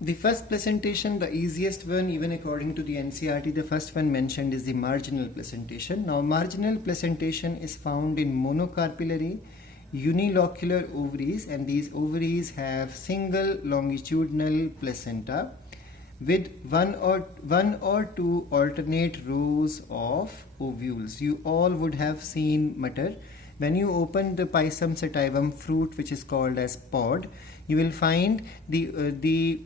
The first placentation, the easiest one, even according to the NCERT, the first one mentioned is the marginal placentation. Now, marginal placentation is found in monocarpillary unilocular ovaries, and these ovaries have single longitudinal placenta with one or two alternate rows of ovules. You all would have seen matter. When you open the Pisum sativum fruit, which is called as pod, you will find the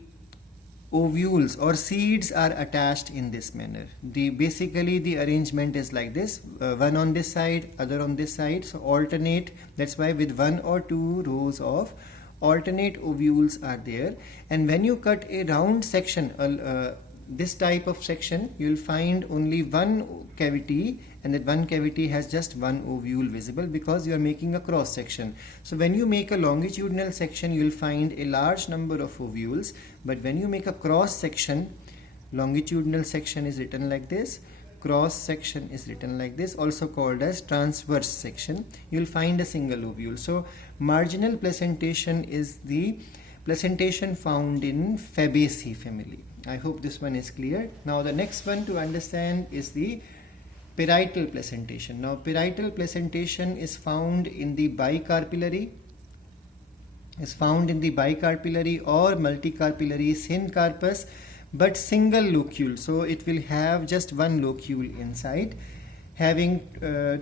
ovules or seeds are attached in this manner. Basically the arrangement is like this, one on this side, other on this side, so alternate. That's why with one or two rows of alternate ovules are there. And when you cut a round section, this type of section, you will find only one cavity, and that one cavity has just one ovule visible because you are making a cross section. So when you make a longitudinal section, you will find a large number of ovules, but when you make a cross section, longitudinal section is written like this, cross section is written like this, also called as transverse section, you will find a single ovule. So marginal placentation is the placentation found in Fabaceae family. I hope this one is clear. Now the next one to understand is the parietal placentation. Now parietal placentation is found in the bicarpillary, or multicarpillary syncarpus, but single locule. So it will have just one locule inside, having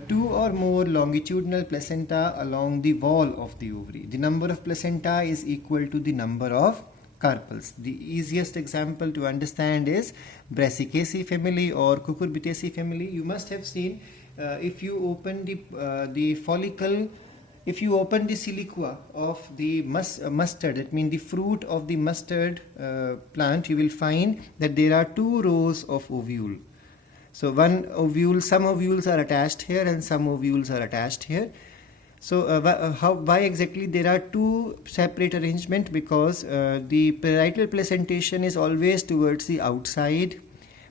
two or more longitudinal placenta along the wall of the ovary. The number of placenta is equal to the number of carpels. The easiest example to understand is Brassicaceae family or Cucurbitaceae family. You must have seen, if you open the follicle, if you open the siliqua of the mustard, that means the fruit of the mustard plant, you will find that there are two rows of ovule. So one ovule, some ovules are attached here and some ovules are attached here. So why exactly there are two separate arrangement? Because the parietal placentation is always towards the outside,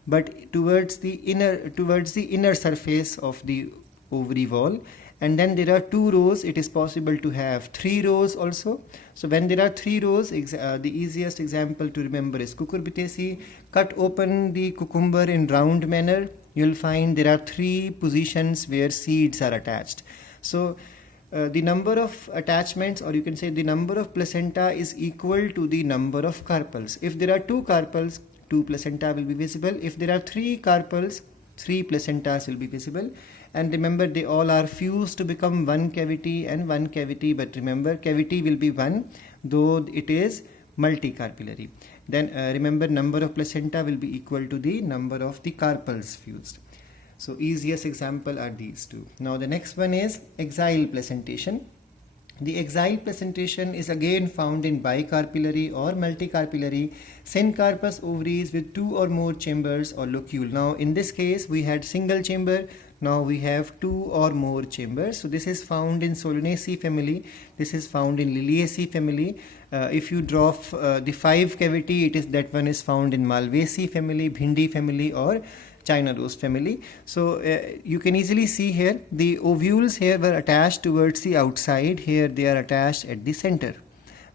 but towards the inner surface of the ovary wall. And then there are two rows. It is possible to have three rows also. So when there are three rows, the easiest example to remember is Cucurbitaceae. Cut open the cucumber in round manner, you will find there are three positions where seeds are attached. So the number of attachments, or you can say the number of placenta, is equal to the number of carpels. If there are two carpels, two placenta will be visible. If there are three carpels, three placentas will be visible. And remember, they all are fused to become one cavity and one cavity, but remember, cavity will be one, though it is multicarpillary. Then remember, number of placenta will be equal to the number of the carpels fused. So easiest example are these two. Now the next one is axile placentation. The axile placentation is again found in bicarpillary or multicarpillary syncarpus ovaries with two or more chambers or locule. Now in this case we had single chamber, now we have two or more chambers. So this is found in Solanaceae family, this is found in Liliaceae family. If you draw the five cavity, that one is found in Malvaceae family, Bhindi family, or China rose family. So you can easily see here the ovules here were attached towards the outside, here they are attached at the center,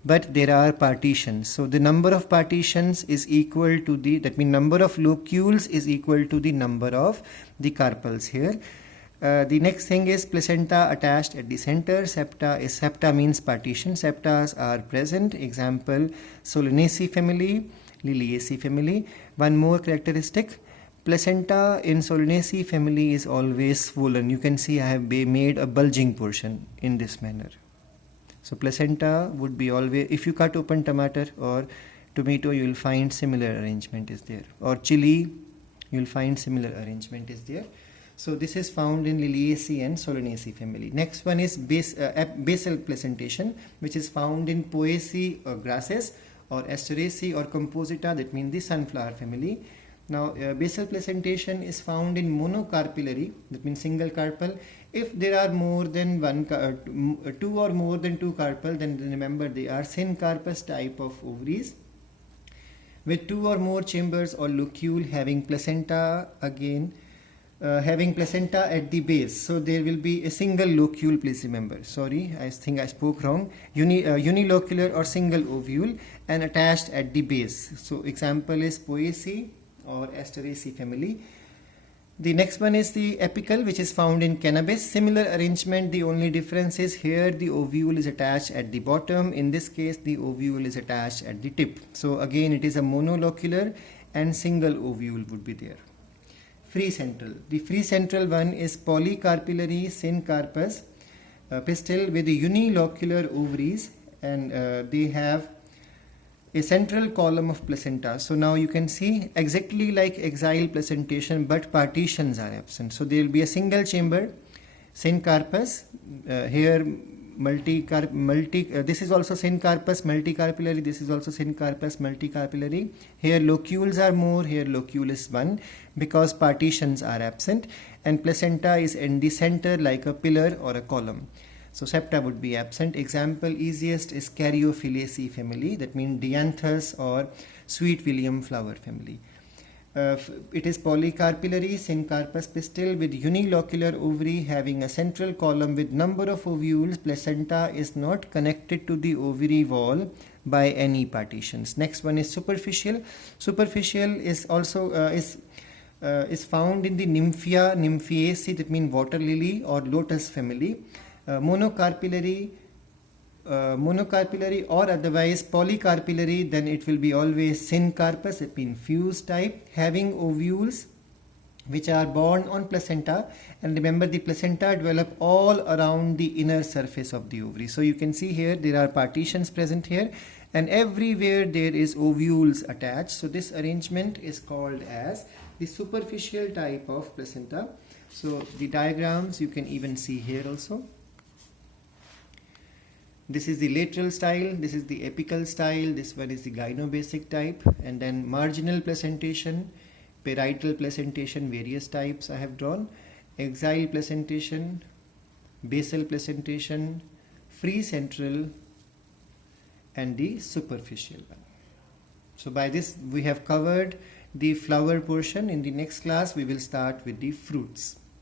but there are partitions. So the number of partitions is equal to that means number of locules is equal to the number of the carpels here. The next thing is placenta attached at the center. Septa means partition. Septas are present. Example, Solanaceae family, Liliaceae family. One more characteristic, placenta in Solanaceae family is always swollen. You can see I have made a bulging portion in this manner. So placenta would be always, if you cut open tomato or tomato, you will find similar arrangement is there, or chili, you will find similar arrangement is there. So this is found in Liliaceae and Solanaceae family. Next one is basal placentation, which is found in Poaceae or grasses, or Asteraceae or Composita, that means the sunflower family. Now basal placentation is found in monocarpillary, that means single carpel. If there are more than two or more than two carpel, then remember they are syncarpus type of ovaries with two or more chambers or locule having placenta again having placenta at the base. So there will be a single locule, please remember. Sorry, I think I spoke wrong. Unilocular or single ovule and attached at the base. So example is Poaceae or Asteraceae family. The next one is the apical, which is found in cannabis. Similar arrangement, the only difference is here the ovule is attached at the bottom. In this case, the ovule is attached at the tip. So again, it is a monolocular and single ovule would be there. Free central. The free central one is polycarpillary syncarpous pistil with unilocular ovaries, and they have a central column of placenta. So now you can see exactly like axile placentation, but partitions are absent. So there will be a single chamber syncarpous. Here this is also syncarpous multicarpillary, this is also syncarpous multicarpillary. Here locules are more, here locule is one, because partitions are absent, and placenta is in the center like a pillar or a column. So septa would be absent. Example easiest is Caryophyllaceae family, that means dianthus or sweet William flower family. It is polycarpillary syncarpous pistil with unilocular ovary having a central column with number of ovules. Placenta is not connected to the ovary wall by any partitions. Next one is superficial. Superficial is also is found in the Nymphaeaceae, that means water lily or lotus family. Monocarpillary or otherwise polycarpillary, then it will be always syncarpous, it means fused type, having ovules which are born on placenta. And remember, the placenta develop all around the inner surface of the ovary. So you can see here there are partitions present here, and everywhere there is ovules attached. So this arrangement is called as the superficial type of placenta. So the diagrams you can even see here also. This is the lateral style, this is the apical style, this one is the gynobasic type, and then marginal placentation, parietal placentation, various types I have drawn, axile placentation, basal placentation, free central, and the superficial one. So by this we have covered the flower portion. In the next class we will start with the fruits.